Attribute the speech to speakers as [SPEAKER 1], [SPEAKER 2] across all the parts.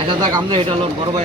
[SPEAKER 1] আচ্ছা যাক আমরা এটা হলো বড় ভাই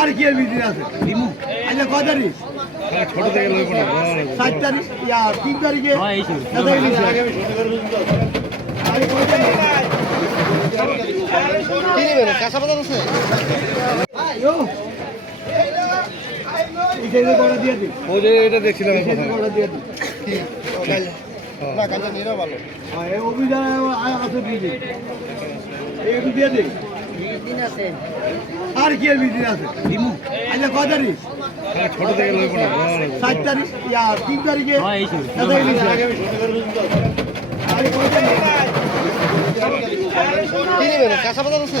[SPEAKER 2] আর কি আর বিদিন আছে? আচ্ছা কয় তারিখ?
[SPEAKER 1] হ্যাঁ, ছোট থেকে লইব না
[SPEAKER 2] সাত তারিখ? ইয়া তিন তারিখে? কত তারিখ নিছে? আরে কয় তারিখ? আইয়ো। এই যে কটা দিয়ে দিন।
[SPEAKER 1] ওই যে এটা দেখছিলাম হ্যাঁ।
[SPEAKER 2] অভিযান আছে দিয়ে দিন। আর কি এর বিদিন আছে? রিমু। আচ্ছা কয় তারিখ? সাত তারিখ? ইয়া তিন তারিখে? আচ্ছা, কাঁচা বাজার আছে?